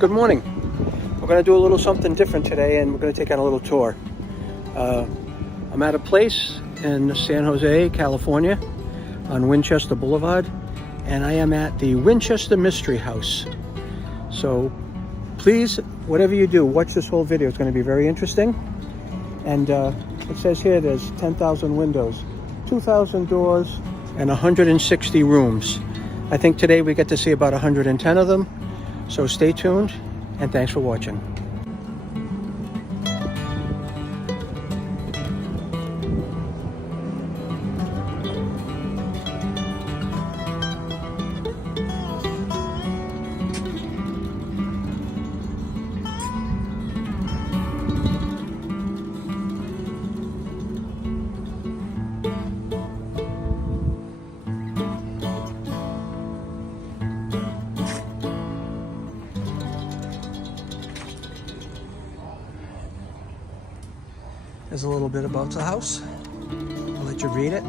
Good morning. We're going to do a little something different today, and we're going to take out a little tour. I'm at a place in San Jose, California, on Winchester Boulevard, and I am at the Winchester Mystery House. So please, whatever you do, watch this whole video. It's going to be very interesting. And it says here there's 10,000 windows, 2,000 doors, and 160 rooms. I think today we get to see about 110 of them. So stay tuned, and thanks for watching. There's a little bit about the house. I'll let you read it.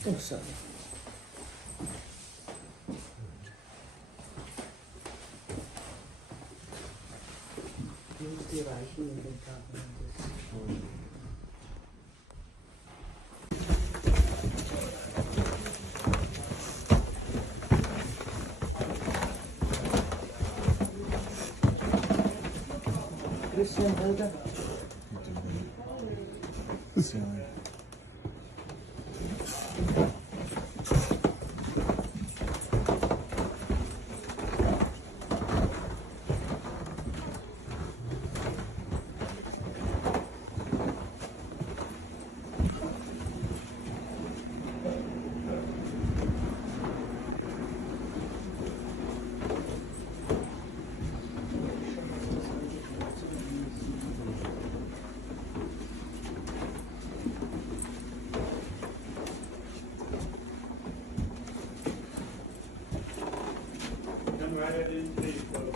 think so. Christian Hilda? Ceiling.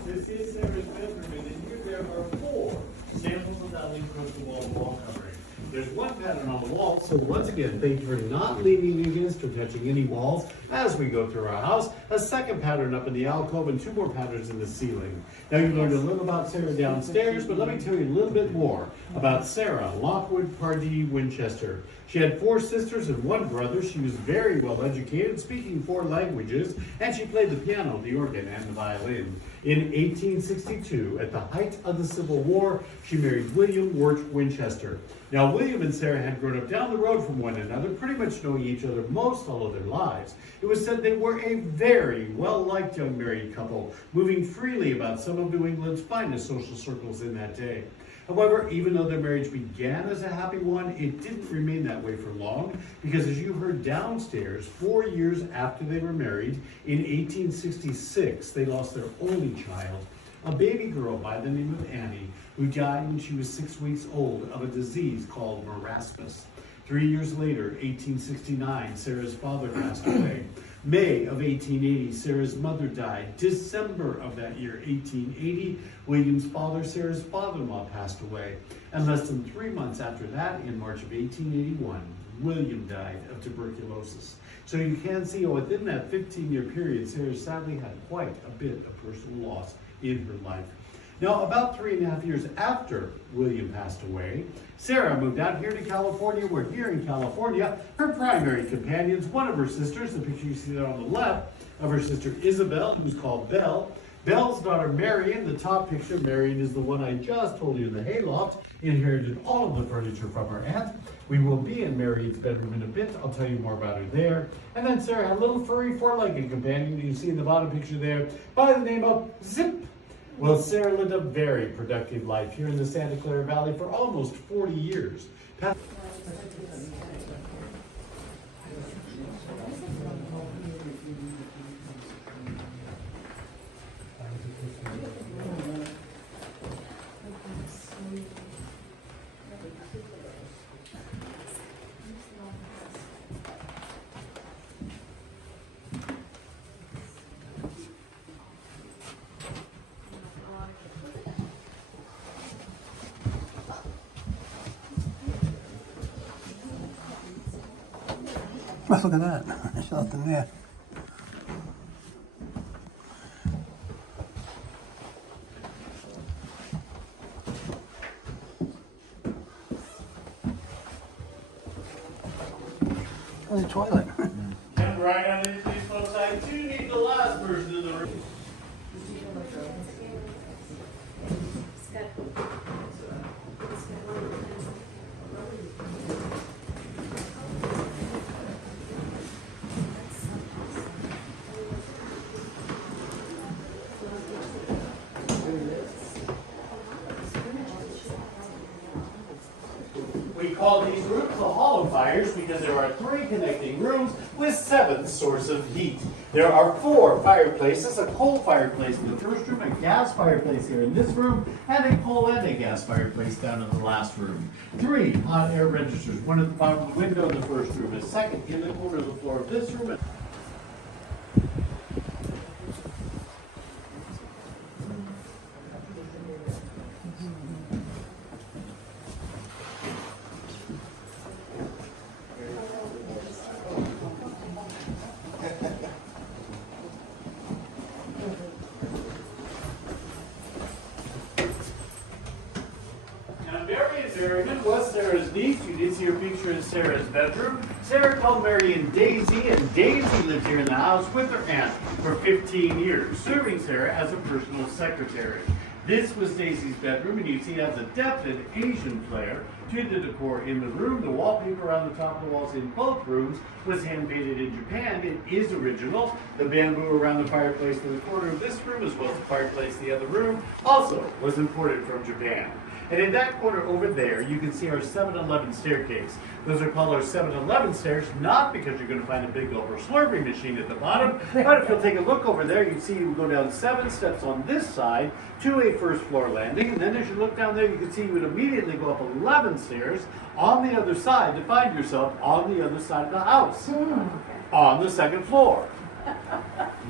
This is Sarah's bedroom, and in here there are 4 samples of that leaf crystal wall covering. There's one pattern on the wall, so once again, thank you for not leaning against or touching any walls as we go through our house. A second pattern up in the alcove and 2 more patterns in the ceiling. Now you learned a little about Sarah downstairs, but let me tell you a little bit more about Sarah Lockwood Pardee Winchester. She had 4 sisters and 1 brother. She was very well educated, speaking 4 languages, and she played the piano, the organ, and the violin. In 1862, at the height of the Civil War, she married William Wirt Winchester. Now, William and Sarah had grown up down the road from one another, pretty much knowing each other most all of their lives. It was said they were a very well-liked young married couple, moving freely about some of New England's finest social circles in that day. However, even though their marriage began as a happy one, it didn't remain that way for long, because as you heard downstairs, 4 years after they were married, in 1866, they lost their only child, a baby girl by the name of Annie, who died when she was 6 weeks old of a disease called marasmus. 3 years later, 1869, Sarah's father passed away. May of 1880, Sarah's mother died. December of that year, 1880, William's father, Sarah's father-in-law, passed away. And less than 3 months after that, in March of 1881, William died of tuberculosis. So you can see within that 15-year period, Sarah sadly had quite a bit of personal loss in her life. Now, about 3.5 years after William passed away, Sarah moved out here to California, where here in California, her primary companions, one of her sisters, the picture you see there on the left, of her sister Isabel, who's called Belle. Belle's daughter Marian, the top picture, Marian is the one I just told you in the hayloft, inherited all of the furniture from her aunt. We will be in Marian's bedroom in a bit. I'll tell you more about her there. And then Sarah had a little furry 4-legged companion you see in the bottom picture there by the name of Zip. Well, Sarah lived a very productive life here in the Santa Clara Valley for almost 40 years. Oh, look at that. There's nothing there. Oh, the toilet. Come right on into these folks. I do need the last person in the room. We call these rooms the hollow fires because there are 3 connecting rooms with 7th source of heat. There are 4 fireplaces, a coal fireplace in the first room, a gas fireplace here in this room, and a coal and a gas fireplace down in the last room. 3 hot air registers, one at the bottom of the window in the first room, a second in the corner of the floor of this room. we're in Sarah's bedroom. Sarah called Marian Daisy, and Daisy lived here in the house with her aunt for 15 years, serving Sarah as a personal secretary. This was Daisy's bedroom, and you see it has a definite Asian flair to the decor in the room. The wallpaper on the top of the walls in both rooms was hand-painted in Japan. It is original. The bamboo around the fireplace in the corner of this room, as well as the fireplace in the other room, also was imported from Japan. And in that corner over there, you can see our 7-Eleven staircase. Those are called our 7-Eleven stairs, not because you're going to find a big over slurping machine at the bottom, but if you'll take a look over there, you see you go down 7 steps on this side to a first floor landing, and then as you look down there, you can see you would immediately go up 11 stairs on the other side to find yourself on the other side of the house, on the second floor.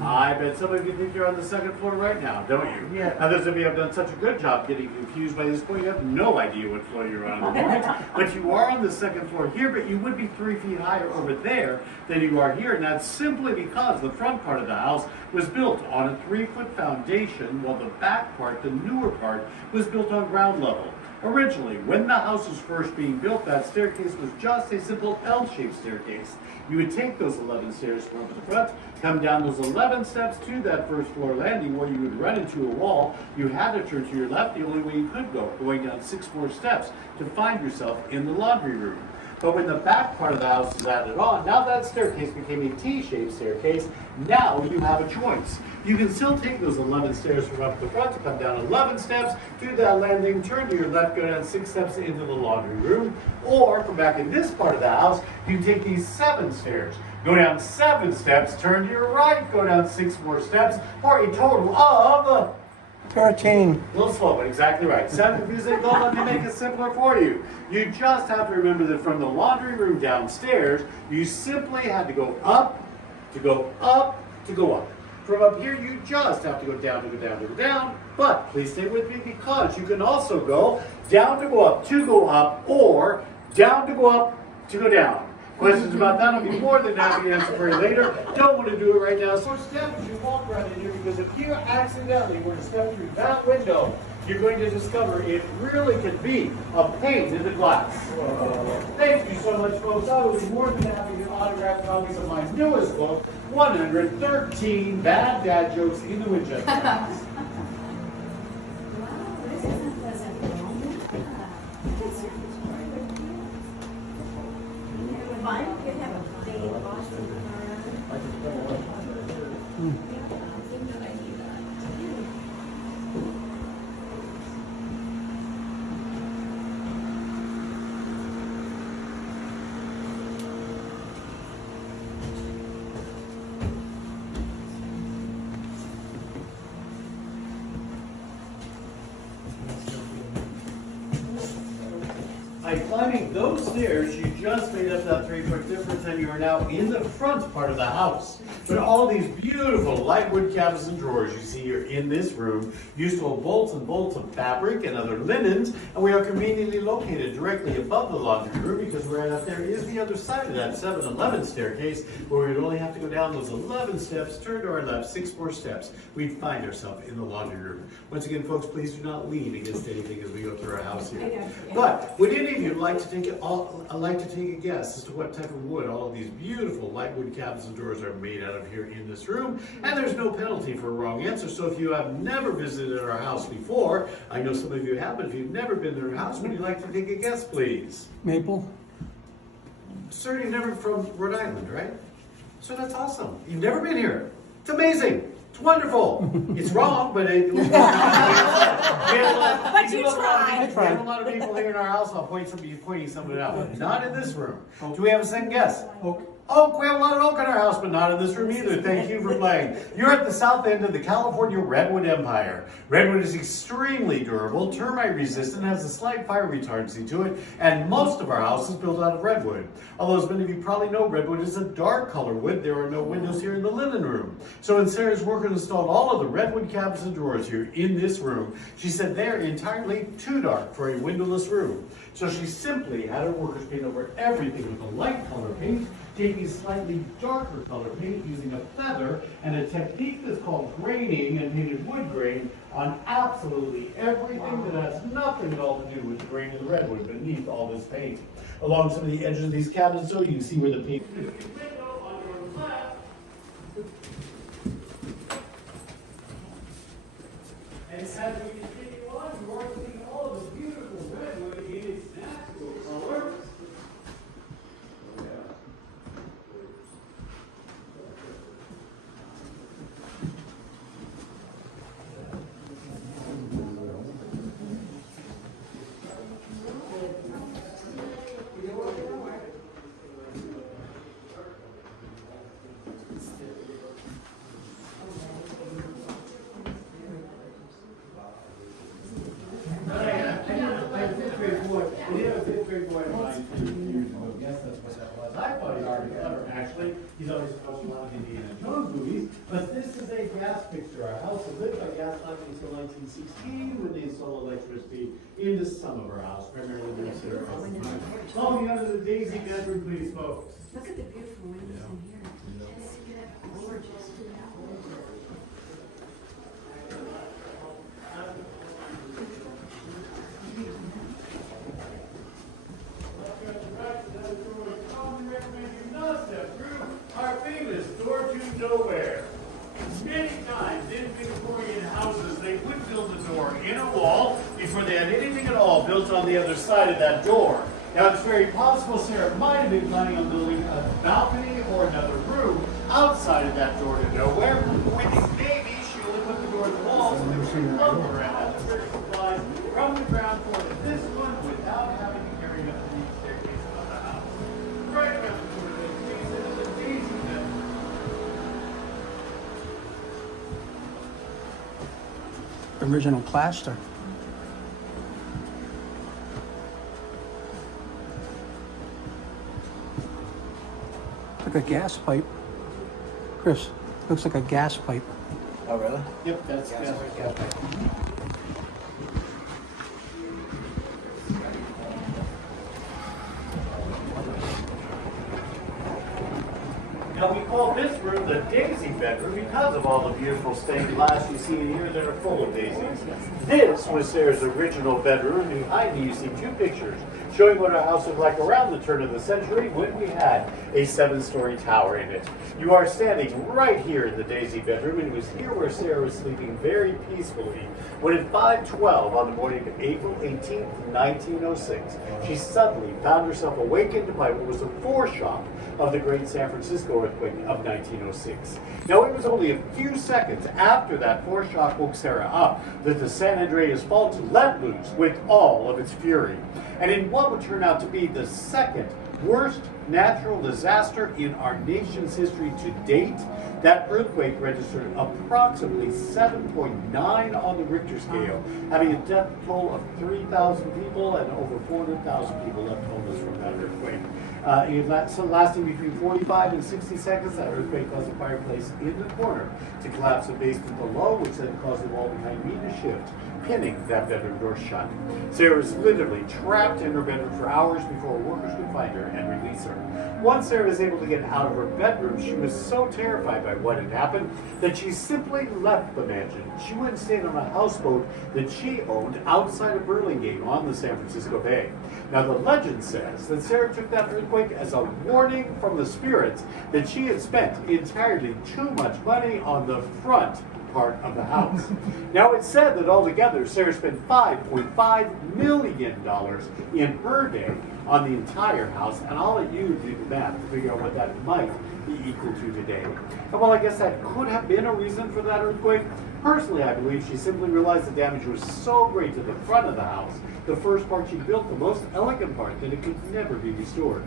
I bet some of you think you're on the second floor right now, don't you? Yeah. Others of you have done such a good job getting confused by this point, you have no idea what floor you're on at the moment. But you are on the second floor here, but you would be 3 feet higher over there than you are here, and that's simply because the front part of the house was built on a 3-foot foundation, while the back part, the newer part, was built on ground level. Originally, when the house was first being built, that staircase was just a simple L-shaped staircase. You would take those 11 stairs from the front, come down those 11 steps to that first floor landing where you would run into a wall. You had to turn to your left, the only way you could go, going down 6 more steps to find yourself in the laundry room. But when the back part of the house was added on, now that staircase became a T-shaped staircase. Now you have a choice. You can still take those 11 stairs from up the front, come down 11 steps to that landing, turn to your left, go down 6 steps into the laundry room, or from back in this part of the house, you take these 7 stairs, go down 7 steps, turn to your right, go down 6 more steps, for a total of 13. a little slow, but exactly right. Sound confusing? Well, let me make it simpler for you. You just have to remember that from the laundry room downstairs, you simply had to go up, to go up, to go up. From up here, you just have to go down, to go down, to go down. But please stay with me because you can also go down to go up, or down to go up, to go down. Questions about that, I'll be more than happy to answer for you later. Don't want to do it right now. So step as you walk around in here, because if you accidentally were to step through that window, you're going to discover it really could be a pane in the glass. Thank you so much, folks. I would be more than happy to autograph copies of my newest book, 113 Bad Dad Jokes in the Winchester House. By climbing those stairs, you just made up that 3-foot difference, and you are now in the front part of the house. But all these beautiful lightwood cabinets and drawers you see here in this room used to hold bolts and bolts of fabric and other linens, and we are conveniently located directly above the laundry room because right up there is the other side of that 7-Eleven staircase, where we'd only have to go down those 11 steps, turn to our left, 6 more steps, we'd find ourselves in the laundry room. Once again, folks, please do not lean against anything as we go through our house here. But would any of you like to take a guess as to what type of wood all of these beautiful lightwood cabinets and drawers are made out of here in this room? And there's no penalty for a wrong answer. So if you have never visited our house before, I know some of you have, but if you've never been to our house, would you like to take a guess, please? Maple? Sir, you're never from Rhode Island, right? So that's awesome. You've never been here. It's amazing. It's wonderful. It's wrong, but it was. But you tried. We have a lot of people here in our house. I'll pointing something out, but not in this room. Do we have a second guess? Oak. We have a lot of oak in our house, but not in this room either. Thank you for playing. You're at the south end of the California Redwood Empire. Redwood is extremely durable, termite resistant, has a slight fire retardancy to it, and most of our house is built out of redwood. Although, as many of you probably know, redwood is a dark color wood. There are no windows here in the linen room. So when Sarah's worker installed all of the redwood cabinets and drawers here in this room, she said they're entirely too dark for a windowless room. So she simply had her workers paint over everything with a light color paint taking slightly darker color paint using a feather and a technique that's called graining and painted wood grain on absolutely everything that has nothing at all to do with the grain of the redwood beneath all this paint. Along some of the edges of these cabinets, though, you can see where the paint is. Window on your left. And as we continue on, you are seeing all of the beautiful redwood in its natural color. He's always watched a lot of Indiana Jones movies, but this is a gas fixture. Our house was lit by gas lamps until 1916 when they installed electricity into some of our house, primarily the Minnesota house. Falling under the daisy bedroom, please, folks. Look at the beautiful windows in here. It's gorgeous. Our famous door to nowhere. Many times in Victorian houses, they would build a door in a wall before they had anything at all built on the other side of that door. Now, it's very possible Sarah might have been planning on building a balcony or another room outside of that door to nowhere. We think maybe she only put the door in the wall so that she could lumber and atmospheric supplies from the ground floor to this one without having to carry up the staircase of the house. Right around the corner of the trees and the daisy bed. Original plaster. Like a gas pipe. Chris, looks like a gas pipe. Oh, really? Yep, that's gas. Now we call this room the daisy bedroom because of all the beautiful stained glass you see in here that are full of daisies. This was Sarah's original bedroom. Behind me you see two pictures showing what our house looked like around the turn of the century when we had a 7-story tower in it. You are standing right here in the daisy bedroom, and it was here where Sarah was sleeping very peacefully when at 5:12 on the morning of April 18th, 1906, she suddenly found herself awakened by what was a foreshock of the great San Francisco earthquake of 1906. Now, it was only a few seconds after that foreshock woke Sarah up that the San Andreas Fault let loose with all of its fury. And in what would turn out to be the second worst natural disaster in our nation's history to date, that earthquake registered approximately 7.9 on the Richter scale, having a death toll of 3,000 people and over 400,000 people left homeless from that earthquake. Lasting between 45 and 60 seconds, that earthquake caused a fireplace in the corner to collapse the basement below, which then caused the wall behind me to shift, pinning that bedroom door shut. Sarah was literally trapped in her bedroom for hours before workers could find her and release her. Once Sarah was able to get out of her bedroom, she was so terrified by what had happened that she simply left the mansion. She went and stayed on a houseboat that she owned outside of Burlingame on the San Francisco Bay. Now, the legend says that Sarah took that earthquake as a warning from the spirits that she had spent entirely too much money on the front part of the house. Now, it's said that altogether Sarah spent $5.5 million in her day on the entire house, and I'll let you do the math to figure out what that might be equal to today. And while I guess that could have been a reason for that earthquake, personally I believe she simply realized the damage was so great to the front of the house, the first part she built, the most elegant part, that it could never be restored.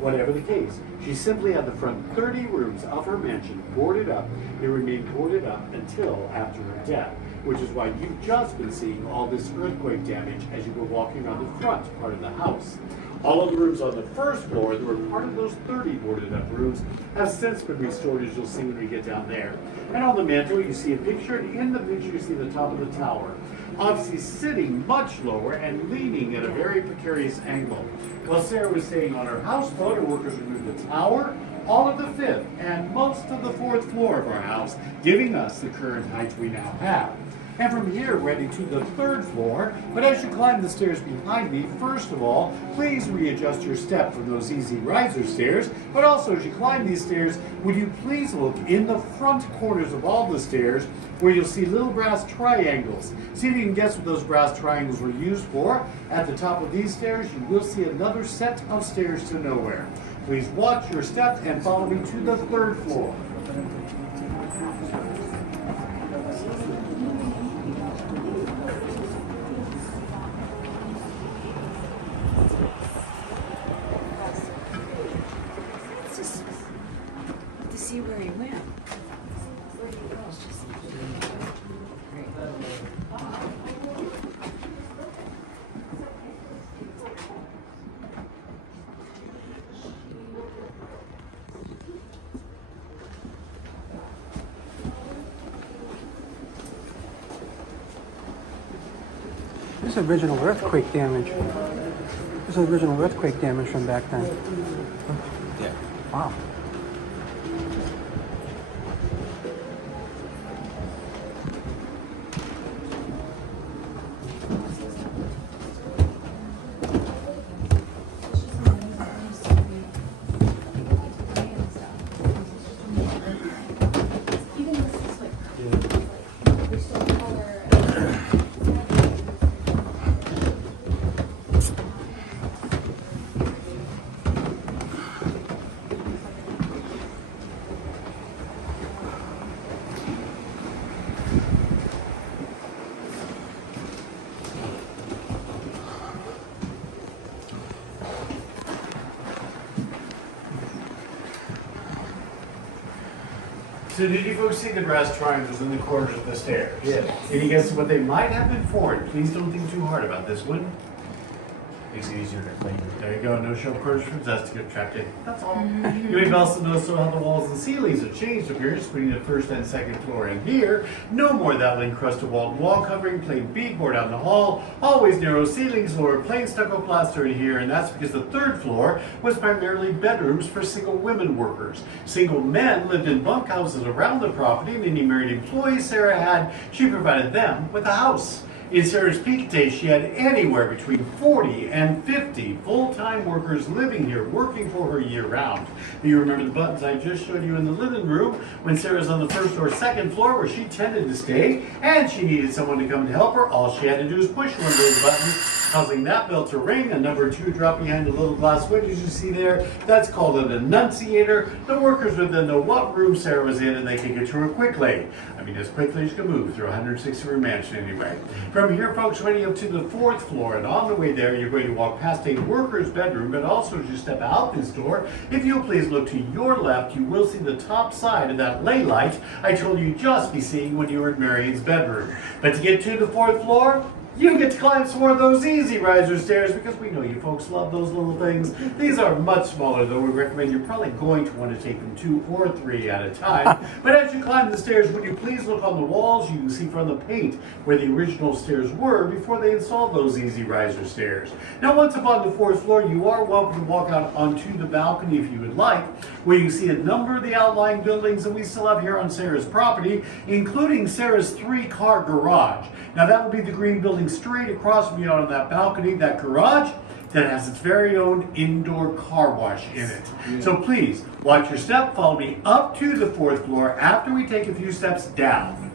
Whatever the case, she simply had the front 30 rooms of her mansion boarded up. It remained boarded up until after her death, which is why you've just been seeing all this earthquake damage as you were walking around the front part of the house. All of the rooms on the first floor that were part of those 30 boarded up rooms have since been restored, as you'll see when we get down there. And on the mantle you see a picture, and in the picture you see the top of the tower, obviously sitting much lower and leaning at a very precarious angle. While Sarah was staying on her houseboat, her workers removed the tower, all of the 5th and most of the 4th floor of our house, giving us the current height we now have. And from here, we're heading to the 3rd floor, but as you climb the stairs behind me, first of all, please readjust your step from those easy riser stairs, but also as you climb these stairs, would you please look in the front corners of all the stairs where you'll see little brass triangles. See if you can guess what those brass triangles were used for. At the top of these stairs, you will see another set of stairs to nowhere. Please watch your step and follow me to the 3rd floor. To see where he went. This is original earthquake damage. This is original earthquake damage from back then. Yeah. Wow. So did you folks see the brass triangles in the corners of the stairs? Yes. Any guesses what they might have been for? And please don't think too hard about this one. Makes it easier to clean. There you go. No sharp corners for dust to get trapped in. That's all. You may also notice how the walls and ceilings have changed up here, just between the 1st and 2nd floor. And here, no more that encrusted wall covering, plain beadboard out in the hall, always narrow ceilings, lower plain stucco plaster in here, and that's because the 3rd floor was primarily bedrooms for single women workers. Single men lived in bunkhouses around the property, and any married employees Sarah had, she provided them with a house. In Sarah's peak days, she had anywhere between 40 and 50 full-time workers living here, working for her year-round. You remember the buttons I just showed you in the living room when Sarah's on the 1st or 2nd floor where she tended to stay, and she needed someone to come to help her. All she had to do is push one of those buttons, causing that bell to ring, and number 2 drop behind the little glass windows you see there. That's called an Enunciator. The workers would then know what room Sarah was in, and they could get to her quickly. I mean, as quickly as you can move through a 160-room mansion anyway. From here, folks, heading up to the 4th floor, and on the way there, you're going to walk past a worker's bedroom, but also as you step out this door, if you'll please look to your left, you will see the top side of that ley light I told you just be seeing when you were in Marian's bedroom. But to get to the 4th floor, you get to climb some more of those easy riser stairs because we know you folks love those little things. These are much smaller, though we recommend you're probably going to want to take them 2 or 3 at a time. But as you climb the stairs, would you please look on the walls? You can see from the paint where the original stairs were before they installed those easy riser stairs. Now, once up on the 4th floor, you are welcome to walk out onto the balcony if you would like, where you see a number of the outlying buildings that we still have here on Sarah's property, including Sarah's 3-car garage. Now, that would be the green building straight across from you on that balcony, that garage that has its very own indoor car wash in it. Yeah. So please, watch your step, follow me up to the 4th floor after we take a few steps down.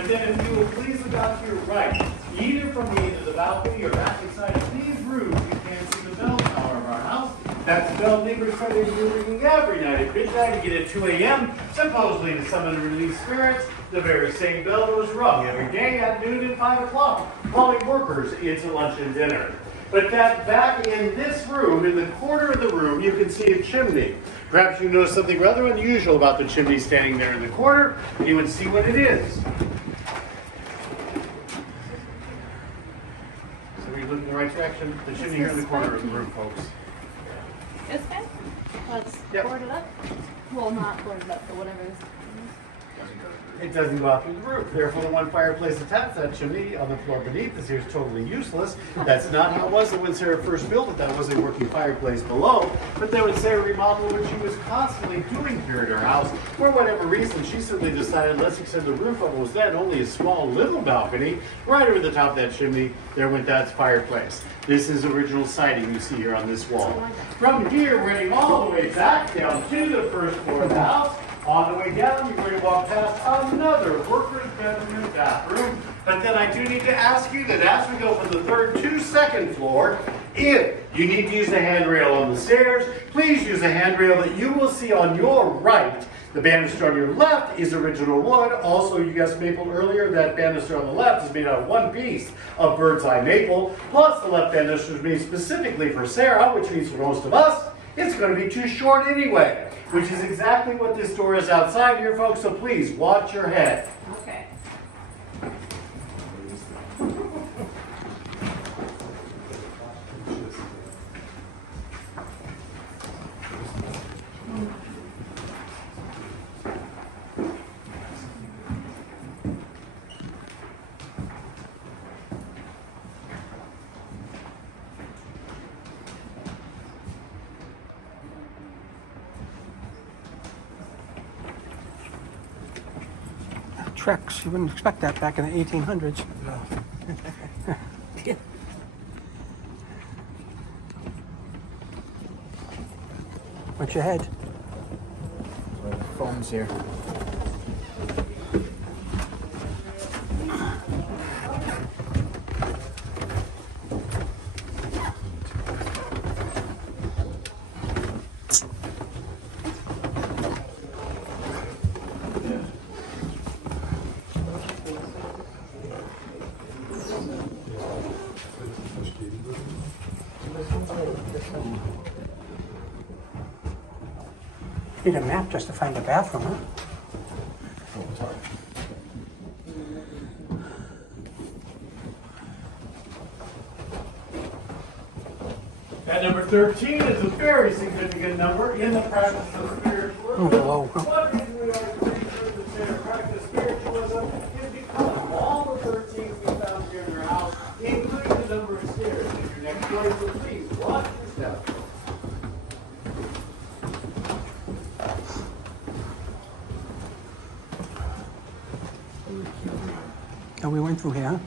But then if you will please look out to your right, either from the end of the balcony or back inside of these rooms, you can see the bell tower of our house. That's the bell neighbors try to do ringing every night at midnight. You get at 2 a.m., supposedly to summon and release spirits. The very same bell that was rung every day at noon and 5 o'clock, calling workers into lunch and dinner. But that back in this room, in the corner of the room, you can see a chimney. Perhaps you notice something rather unusual about the chimney standing there in the corner. You would see what it is. So we look in the right direction. The chimney here in the corner of the room, folks. This guy? Let's board it up. Well, not board it up, but whatever this is. It doesn't go out through the roof. Therefore, the one fireplace attached to that chimney on the floor beneath is here is totally useless. That's not how it was when Sarah first built it. That was a working fireplace below. But then when Sarah remodeled what she was constantly doing here at her house, for whatever reason, she simply decided, let's extend the roof what was then only a small little balcony. Right over the top of that chimney, there went that fireplace. This is original siding you see here on this wall. From here, we're heading all the way back down to the first floor of the house. On the way down, you're going to walk past another worker's bedroom and bathroom. But then I do need to ask you that as we go from the third to second floor, if you need to use the handrail on the stairs, please use the handrail that you will see on your right. The banister on your left is original wood. Also, you guessed maple earlier. That banister on the left is made out of one piece of bird's eye maple. Plus, the left banister is made specifically for Sarah, which means for most of us, it's going to be too short anyway. Which is exactly what this door is outside here, folks, so please watch your head. Okay. Trex, you wouldn't expect that back in the 1800s. What's your head? Phone's here. Need a map just to find the bathroom, huh? At number 13 is a very significant number in the practice of spiritualism. Whoa. One reason we are pretty sure that Sarah practiced spiritualism is because of all the 13s we found here in your house, including the number of stairs in your next door. So please watch your step. Oh, we went through here.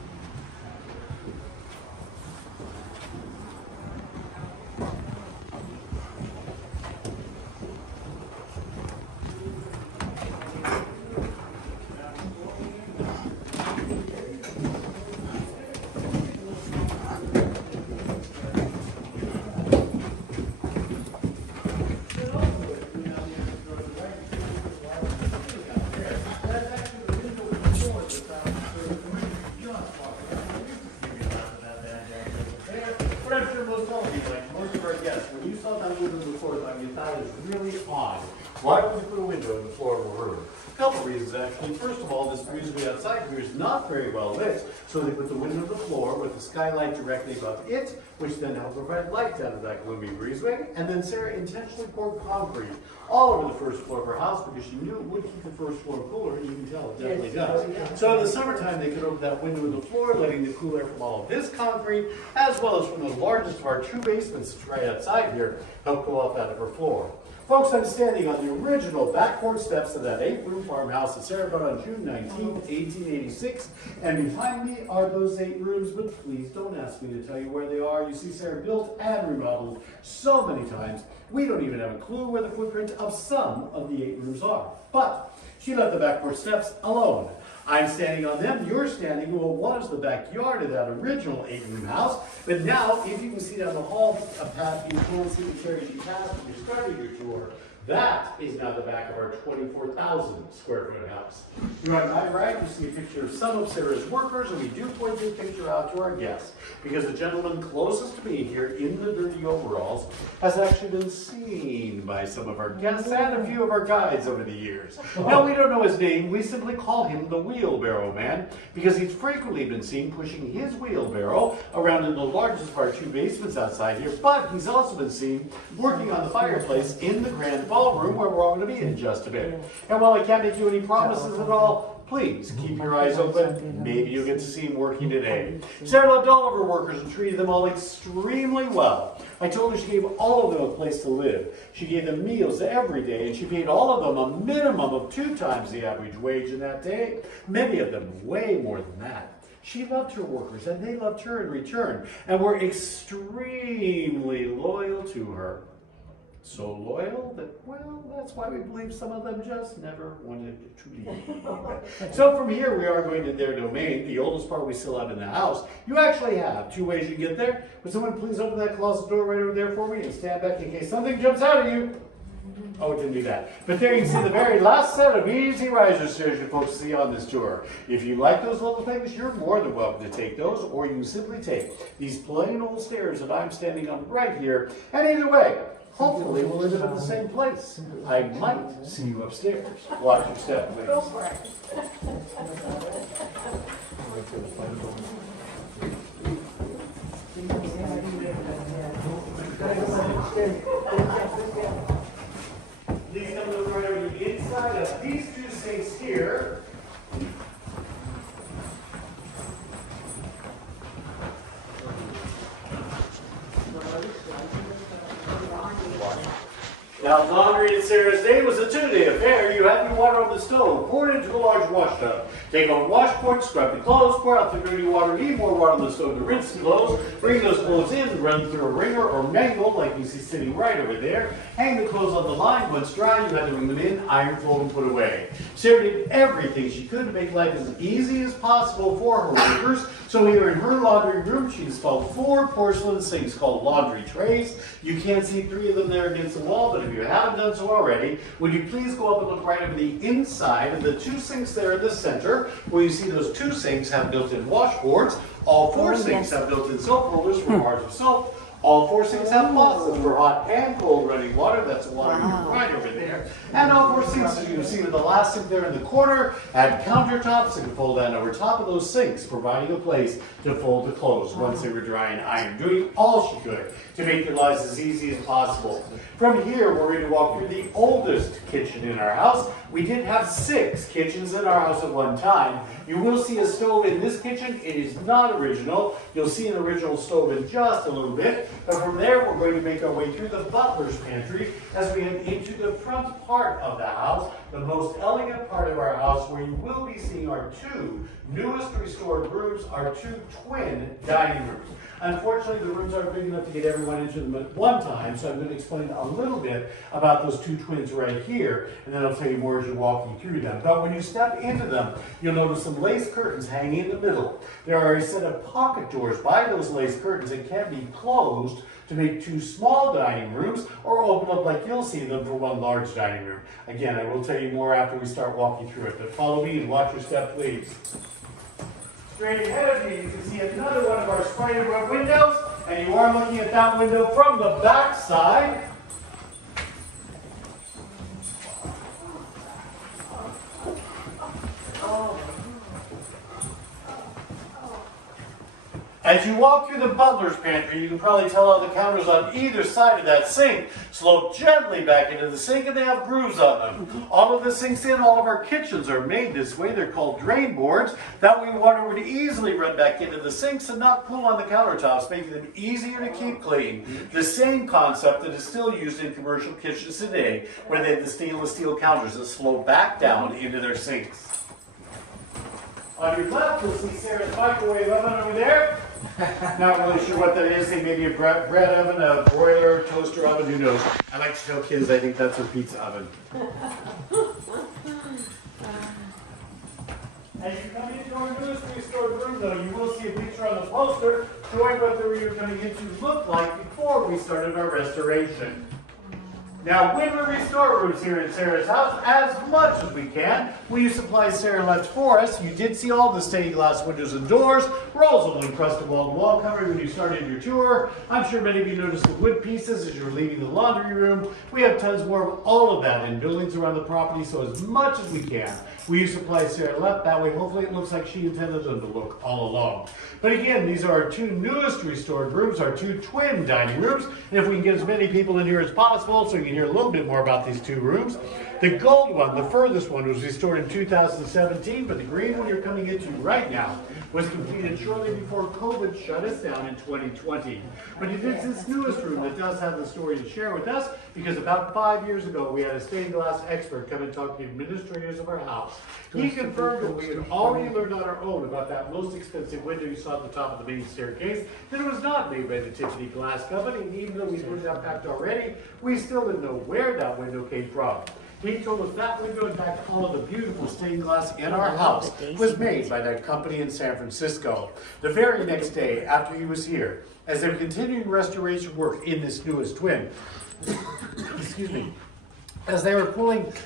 Why would you put a window in the floor of a room? A couple reasons actually. First of all, this breezeway outside here is not very well lit, so they put the window on the floor with the skylight directly above it, which then helped provide light down to that gloomy breezeway. And then Sarah intentionally poured concrete all over the first floor of her house because she knew it would keep the first floor cooler, and you can tell it definitely does. So in the summertime, they could open that window in the floor, letting the cool air from all of this concrete, as well as from the largest of our two basements right outside here, help go off out of her floor. Folks, I'm standing on the original back porch steps of that 8-room farmhouse that Sarah built on June 19, 1886. And behind me are those 8 rooms, but please don't ask me to tell you where they are. You see, Sarah built and remodeled so many times, we don't even have a clue where the footprint of some of the 8 rooms are. But she left the back porch steps alone. I'm standing on them, you're standing in what was the backyard of that original 8-room house. But now, if you can see down the hall path, you can see the carriage you passed when you're starting your tour. That is now the back of our 24,000 square foot house. You on my right, you see a picture of some of Sarah's workers, and we do point this picture out to our guests because the gentleman closest to me here in the dirty overalls has actually been seen by some of our guests and a few of our guides over the years. Now, we don't know his name, we simply call him the Wheelbarrow Man because he's frequently been seen pushing his wheelbarrow around in the largest of our 2 basements outside here, but he's also been seen working on the fireplace in the Grand Ballroom where we're all going to be in just a bit. And while I can't make you any promises at all, please keep your eyes open. Maybe you'll get to see him working today. Sarah loved all of her workers and treated them all extremely well. I told her she gave all of them a place to live. She gave them meals every day, and she paid all of them a minimum of 2 times the average wage in that day. Many of them way more than that. She loved her workers, and they loved her in return, and were extremely loyal to her. So loyal that, well, that's why we believe some of them just never wanted to leave. So from here, we are going to their domain, the oldest part we still have in the house. You actually have 2 ways you get there. Would someone please open that closet door right over there for me and stand back in case something jumps out at you? Oh, it didn't do that. But there you can see the very last set of easy riser stairs you folks see on this tour. If you like those little things, you're more than welcome to take those, or you can simply take these plain old stairs that I'm standing on right here. And either way, hopefully we'll end up at the same place. I might see you upstairs. Watch your step, please. Go for it. These come to right over the inside of these 2 sinks here. Now, laundry in Sarah's day was a 2-day affair. You had your water on the stove, pour it into a large wash tub. Take a washboard, scrub the clothes, pour out the dirty water, leave more water on the stove to rinse the clothes, bring those clothes in, run through a wringer or mangle like you see sitting right over there. Hang the clothes on the line. Once dry, you had to bring them in, iron, fold, and put away. Sarah did everything she could to make life as easy as possible for her workers. So here in her laundry room, she installed 4 porcelain sinks called laundry trays. You can see 3 of them there against the wall, but if you haven't done so already, would you please go up and look right over the inside of the 2 sinks there in the center, where you see those 2 sinks have built-in washboards. All 4 sinks have built-in soap holders for bars of soap. All 4 sinks have faucets for hot and cold running water. That's the water right over there. And all 4 sinks, as you can see with the last sink there in the corner, had countertops that could fold down over top of those sinks, providing a place to fold the clothes once they were dry and ironed, doing all she could to make their lives as easy as possible. From here, we're going to walk through the oldest kitchen in our house. We did have 6 kitchens in our house at one time. You will see a stove in this kitchen. It is not original. You'll see an original stove in just a little bit. But from there, we're going to make our way through the butler's pantry as we head into the front part of the house, the most elegant part of our house, where you will be seeing our 2 newest restored rooms, our 2 twin dining rooms. Unfortunately, the rooms aren't big enough to get everyone into them at one time, so I'm going to explain a little bit about those 2 twins right here, and then I'll tell you more as you're walking through them. But when you step into them, you'll notice some lace curtains hanging in the middle. There are a set of pocket doors by those lace curtains that can be closed to make 2 small dining rooms, or open up like you'll see them for 1 large dining room. Again, I will tell you more after we start walking through it, but follow me and watch your step, please. Straight ahead of you, you can see another one of our spider web windows, and you are looking at that window from the back side. As you walk through the butler's pantry, you can probably tell how the counters on either side of that sink slope gently back into the sink, and they have grooves on them. All of the sinks in all of our kitchens are made this way. They're called drain boards. That way water would easily run back into the sinks and not pool on the countertops, making them easier to keep clean. The same concept that is still used in commercial kitchens today, where they have the stainless steel counters that slope back down into their sinks. On your left, you'll see Sarah's microwave oven over there. Not really sure what that is. They may be a bread oven, a broiler, toaster oven, who knows. I like to tell kids I think that's her pizza oven. As you come into our newest restored room, though, you will see a picture on the poster showing what the room you're coming into looked like before we started our restoration. Now, when we restore rooms here in Sarah's house, as much as we can, we use supplies Sarah left for us. You did see all the stained glass windows and doors, rolls of encrusted wall-to-wall covering when you started your tour. I'm sure many of you noticed the wood pieces as you were leaving the laundry room. We have tons more of all of that in buildings around the property, so as much as we can, we use supplies Sarah left. That way, hopefully, it looks like she intended them to look all along. But again, these are our two newest restored rooms, our two twin dining rooms. And if we can get as many people in here as possible, so you can hear a little bit more about these two rooms. The gold one, the furthest one, was restored in 2017, but the green one you're coming into right now was completed shortly before COVID shut us down in 2020. But it is this newest room that does have the story to share with us, because about 5 years ago, we had a stained glass expert come and talk to the administrators of our house. He confirmed that we had already learned on our own about that most expensive window you saw at the top of the main staircase, that it was not made by the Tiffany Glass Company, and even though we put that fact already, we still didn't know where that window came from. He told us that window, in fact, all of the beautiful stained glass in our house was made by that company in San Francisco. The very next day after he was here, as they were continuing restoration work in this newest twin, excuse me, as they were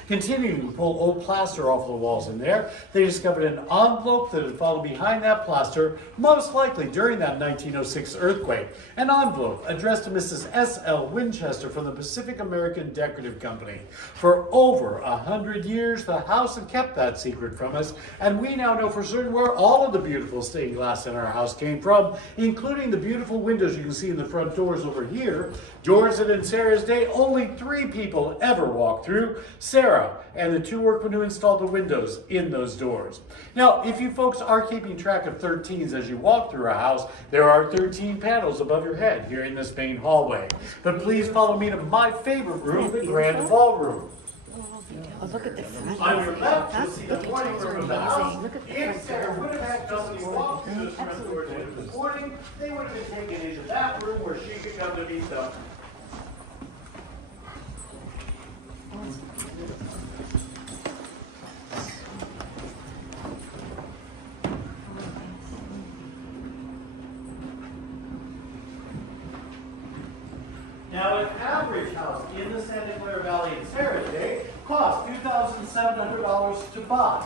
continuing to pull old plaster off the walls in there, they discovered an envelope that had fallen behind that plaster, most likely during that 1906 earthquake. An envelope addressed to Mrs. S.L. Winchester from the Pacific American Decorative Company. For over 100 years, the house had kept that secret from us, and we now know for certain where all of the beautiful stained glass in our house came from, including the beautiful windows you can see in the front doors over here. Doors that in Sarah's day, only 3 people ever walked through: Sarah and the 2 workmen who installed the windows in those doors. Now, if you folks are keeping track of 13s as you walk through our house, there are 13 panels above your head here in this main hallway. But please follow me to my favorite room, the Grand Ballroom. Oh, look at the front. On your left, you'll see the The morning details are room of the house. amazing. Look at the If front Sarah door. would have had company walk through those front doors into this morning, they would have been taken into that room where she could come to meet them. Now, an average house in the Santa Clara Valley in Sarah's day cost $2,700 to buy.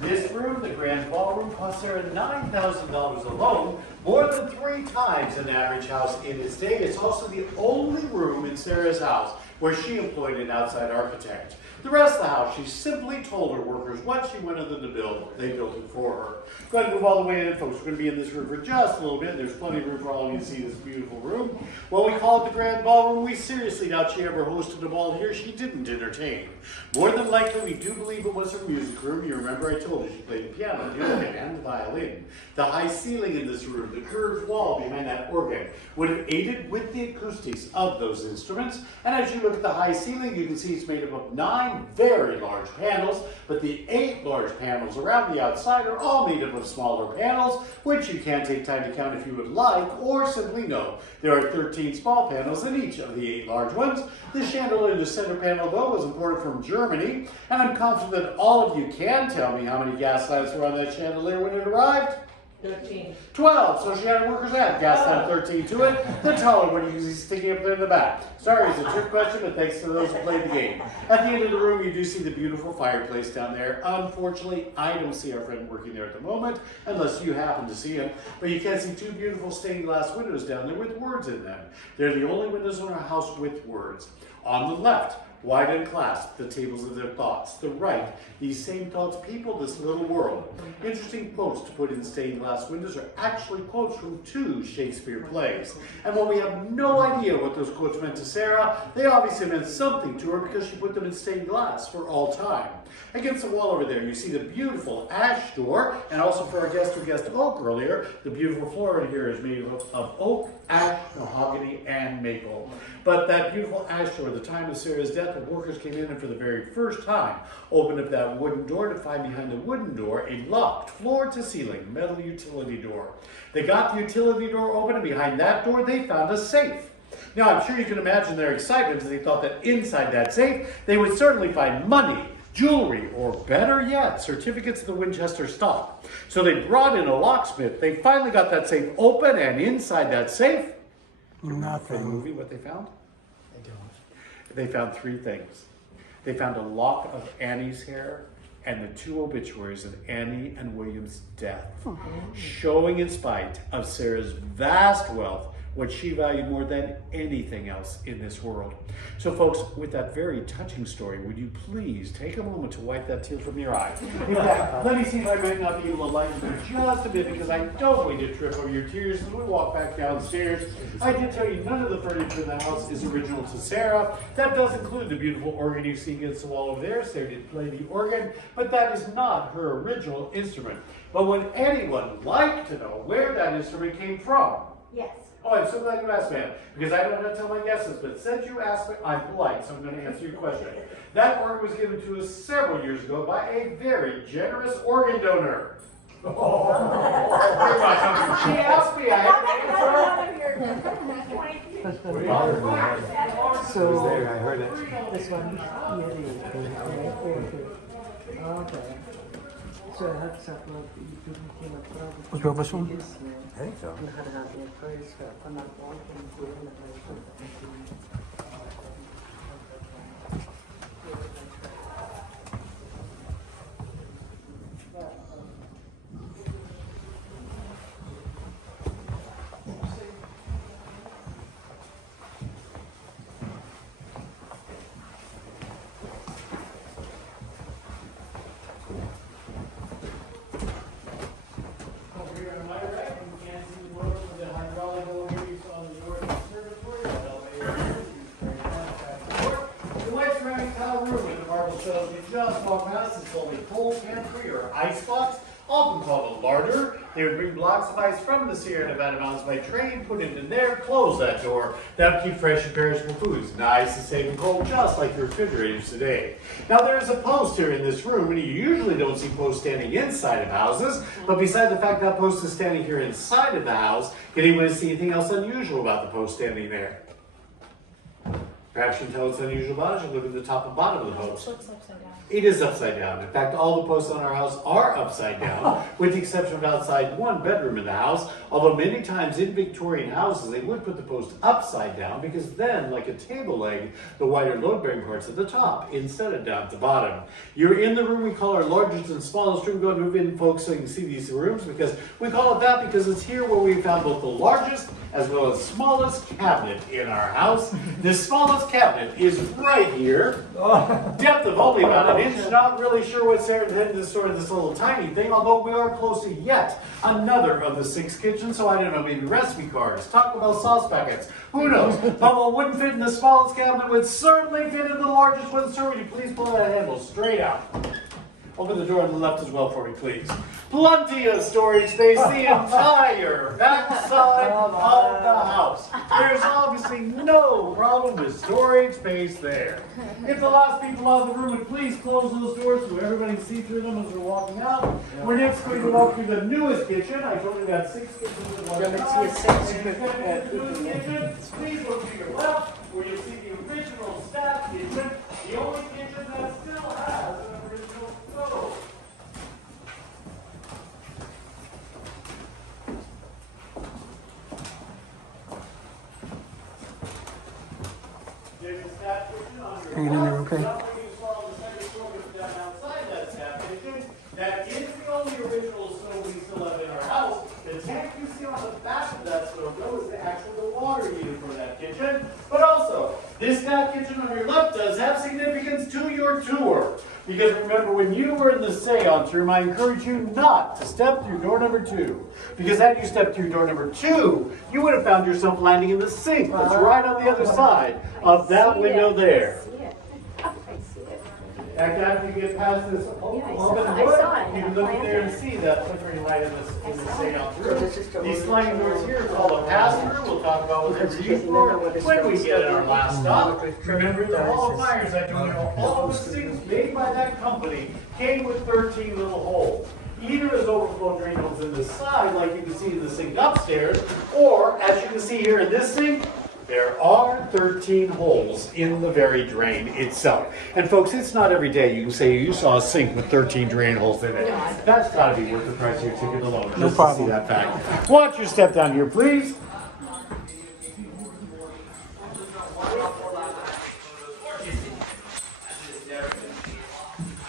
This room, the Grand Ballroom, cost Sarah $9,000 alone, more than 3 times an average house in its day. It's also the only room in Sarah's house where she employed an outside architect. The rest of the house, she simply told her workers what she wanted them to build. They built it for her. Go ahead and move all the way in, folks. We're going to be in this room for just a little bit. There's plenty of room for all of you to see this beautiful room. While we call it the Grand Ballroom, we seriously doubt she ever hosted a ball here. She didn't entertain. More than likely, we do believe it was her music room. You remember I told you she played the piano, the organ, and the violin. The high ceiling in this room, the curved wall behind that organ, would have aided with the acoustics of those instruments. And as you look at the high ceiling, you can see it's made up of 9 very large panels, but the 8 large panels around the outside are all made up of smaller panels, which you can take time to count if you would like, or simply know there are 13 small panels in each of the 8 large ones. The chandelier in the center panel, though, was imported from Germany, and I'm confident that all of you can tell me how many gas lamps were on that chandelier when it arrived. 13. 12, so she had workers add gas lamp 13 to it. The taller one you can see sticking up there in the back. Sorry, it's a trick question, but thanks to those who played the game. At the end of the room, you do see the beautiful fireplace down there. Unfortunately, I don't see our friend working there at the moment, unless you happen to see him. But you can see 2 beautiful stained glass windows down there with words in them. They're the only windows in our house with words. On the left, wide and clasped, the tables of their thoughts. The right, these same thoughts people this little world. Interesting quotes to put in stained glass windows are actually quotes from 2 Shakespeare plays. And while we have no idea what those quotes meant to Sarah, they obviously meant something to her because she put them in stained glass for all time. Against the wall over there, you see the beautiful ash door, and also for our guest who guessed oak earlier, the beautiful floor in here is made of oak, ash, mahogany, and maple. But that beautiful ash door, at the time of Sarah's death, the workers came in and for the very first time opened up that wooden door to find behind the wooden door a locked floor-to-ceiling metal utility door. They got the utility door open, and behind that door they found a safe. Now, I'm sure you can imagine their excitement as they thought that inside that safe they would certainly find money, jewelry, or better yet, certificates of the Winchester stock. So they brought in a locksmith. They finally got that safe open, and inside that safe, for the movie, what they found? I don't. They found three things. They found a lock of Annie's hair and the two obituaries of Annie and William's death, showing in spite of Sarah's vast wealth, what she valued more than anything else in this world. So folks, with that very touching story, would you please take a moment to wipe that tear from your eye? In fact, let me see if I might not be able to lighten them just a bit, because I don't want you to trip over your tears as we walk back downstairs. I did tell you none of the furniture in the house is original to Sarah. That does include the beautiful organ you see against the wall over there. Sarah did play the organ, but that is not her original instrument. But would anyone like to know where that instrument came from? Yes. Oh, I'm so glad you asked, ma'am, because I don't know how to tell my guesses, but since you asked me, I'm polite, so I'm going to answer your question. That organ was given to us several years ago by a very generous organ donor. Oh, very much. She asked me, I had to answer. So there, I heard it. This one, okay. So I have some of you came across. Was your first one? I think so. Just walk past, it's only cold pantry or ice box, often called a larder. They would bring blocks of ice from the Sierra Nevada mountains by train, put it in there, close that door. That would keep fresh and perishable foods nice and safe and cold, just like the refrigerators today. Now there is a post here in this room, and you usually don't see posts standing inside of houses, but beside the fact that post is standing here inside of the house, can anyone see anything else unusual about the post standing there? Perhaps you can tell what's unusual about it. You look at the top and bottom of the post. It looks upside down. It is upside down. In fact, all the posts on our house are upside down, with the exception of outside one bedroom in the house. Although many times in Victorian houses, they would put the post upside down, because then, like a table leg, the wider load-bearing part's at the top instead of down at the bottom. You're in the room we call our largest and smallest room. Go ahead and move in, folks, so you can see these rooms, because we call it that because it's here where we found both the largest as well as smallest cabinet in our house. The smallest cabinet is right here. Depth of only about an inch. Not really sure what's there in this sort of this little tiny thing, although we are close to yet another of the 6 kitchens. So I don't know, maybe recipe cards, Taco Bell sauce packets, who knows? But what wouldn't fit in the smallest cabinet would certainly fit in the largest one. Sir, would you please pull that handle straight out? Open the door on the left as well for me, please. Plenty of storage space, the entire backside of the house. There's obviously no problem with storage space there. If the last people out of the room would please close those doors so everybody can see through them as we're walking out. We're next going to walk through the newest kitchen. I told you we had 6 kitchens at one time. Please look to your left where you'll see the original staff kitchen, the only kitchen that still has an original stove. Hanging in there, okay? That is the only original stove we still have in our house. The tank you see on the back of that stove, though, is actually the water heater for that kitchen. But also, this back kitchen on your left does have significance to your tour. Because remember, when you were in the seance room, I encourage you not to step through door number 2. Because had you stepped through door number 2, you would have found yourself landing in the sink that's right on the other side of that window there. After you get past this open wood, you can look in there and see that flickering light in the seance room. These sliding doors here are called a pass-through. We'll talk about what they're used for when we get at our last stop. Remember the Hall of Fires, I told you all of the sinks made by that company came with 13 little holes. Either as overflow drain holes in the side, like you can see in the sink upstairs, or as you can see here in this sink, There are 13 holes in the very drain itself. And folks, it's not every day you can say you saw a sink with 13 drain holes in it. That's got to be worth the price of your ticket alone, just to see that fact. Watch your step down here, please.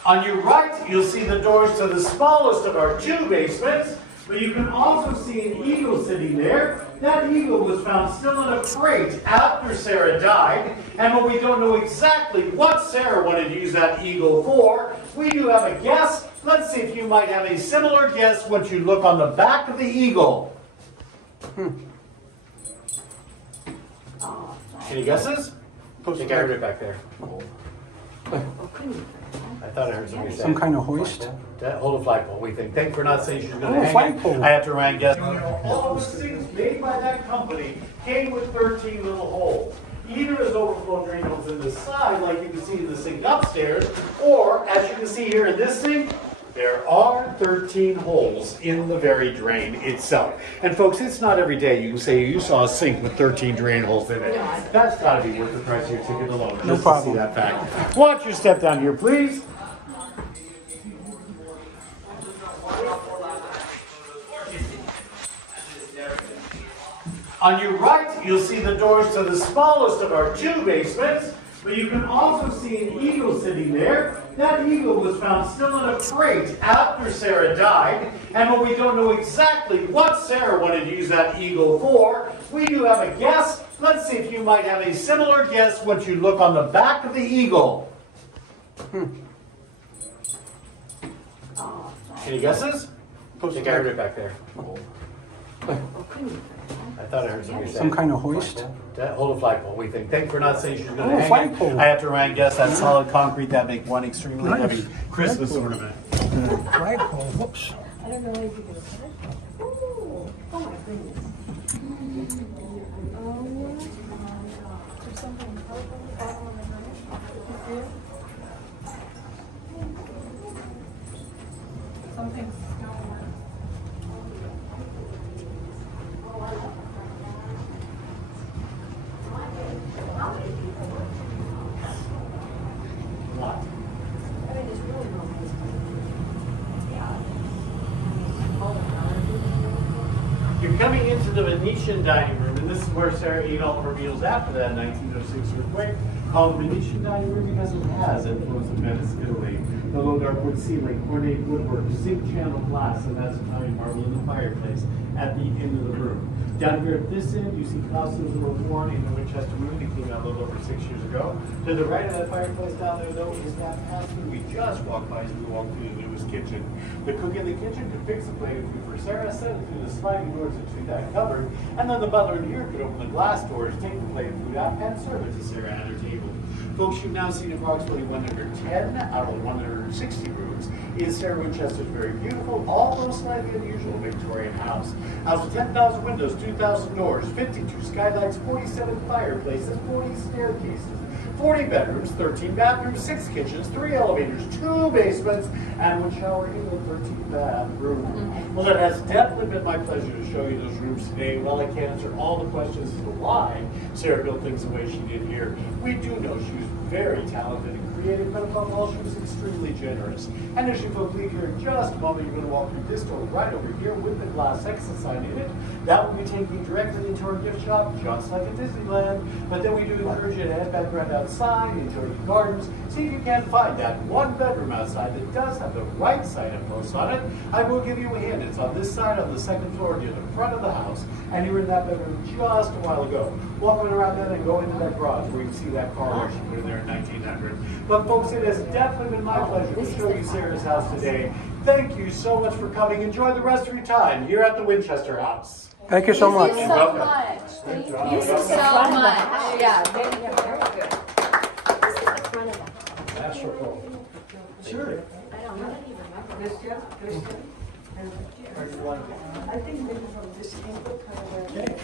On your right, you'll see the doors to the smallest of our 2 basements, but you can also see an eagle sitting there. That eagle was found still in a crate after Sarah died, and while we don't know exactly what Sarah wanted to use that eagle for, we do have a guess. Let's see if you might have a similar guess once you look on the back of the eagle. Any guesses? I think I heard it back there. I thought I heard somebody say Some kind of hoist? Hold a flagpole, we think. Thank you for not saying she's going to Oh, hang flagpole. it. I have to remind guests. All those things made by that company came with 13 little holes. Either as overflow drain holes in the side, like you can see in the sink upstairs, or as you can see here in this sink, there are 13 holes in the very drain itself. And folks, it's not every day you can say you saw a sink with 13 drain holes in it. That's got to be worth the price of your ticket alone, just to see that fact. Watch your step down here, please. On your right, you'll see the doors to the smallest of our 2 basements, but you can also see an eagle sitting there. That eagle was found still in a crate after Sarah died, and while we don't know exactly what Sarah wanted to use that eagle for, we do have a guess. Let's see if you might have a similar guess once you look on the back of the eagle. Any guesses? I think I heard it back there. I thought I heard somebody say Some kind of hoist? Hold a flagpole, we think. Thank you for not saying she's going to Oh, hang flagpole. it. I have to remind guests that solid concrete that make one extremely heavy Christmas ornament. Flagpole, whoops. I don't know if you can put it. Oh my goodness. There's something purple on the bottom of the house. Something smelling. What? You're coming into the Venetian dining room, and this is where Sarah ate all of her meals after that 1906 earthquake. Called the Venetian dining room because it has influence of Venice, Italy. The low dark wood ceiling, ornate woodwork, zinc channel glass, and that's Italian marble in the fireplace at the end of the room. Down here at this end, you see costumes that were worn in the Winchester movie that came out a little over 6 years ago. To the right of that fireplace down there, though, is that passage we just walked by as we walked through the newest kitchen. The cook in the kitchen could fix a plate of food for Sarah, set it through the sliding doors into that cupboard, and then the butler in here could open the glass doors, take the plate of food out, and serve it to Sarah at her table. Folks, you've now seen approximately 110 out of 160 rooms in Sarah Winchester's very beautiful, although slightly unusual Victorian house. House with 10,000 windows, 2,000 doors, 52 skylights, 47 fireplaces, 40 staircases, 40 bedrooms, 13 bathrooms, 6 kitchens, 3 elevators, 2 basements, and one shower in the 13th bathroom. Well, it has definitely been my pleasure to show you those rooms today. While I can't answer all the questions as to why Sarah built things the way she did here, we do know she was very talented and creative, but above all, she was extremely generous. And as you folks leave here in just a moment, you're going to walk through this door right over here with the glass exit sign in it. That will be taking you directly into our gift shop, just like at Disneyland. But then we do encourage you to head back around outside, enjoy the gardens, see if you can find that one bedroom outside that does have the right signpost on it. I will give you a hint. It's on this side, on the second floor, near the front of the house, and you were in that bedroom just a while ago. Walking around that and go into that garage where you can see that car wash she put in there in 1900. But folks, it has definitely been my pleasure to show you Sarah's house today. Thank you so much for coming. Enjoy the rest of your time here at the Winchester House. Thank you so much. Thank you so much. Thank you so much. Yeah, very good. This is the front of the house. Sure. I don't really remember. Christian? I think maybe from this angle, kind of. Okay.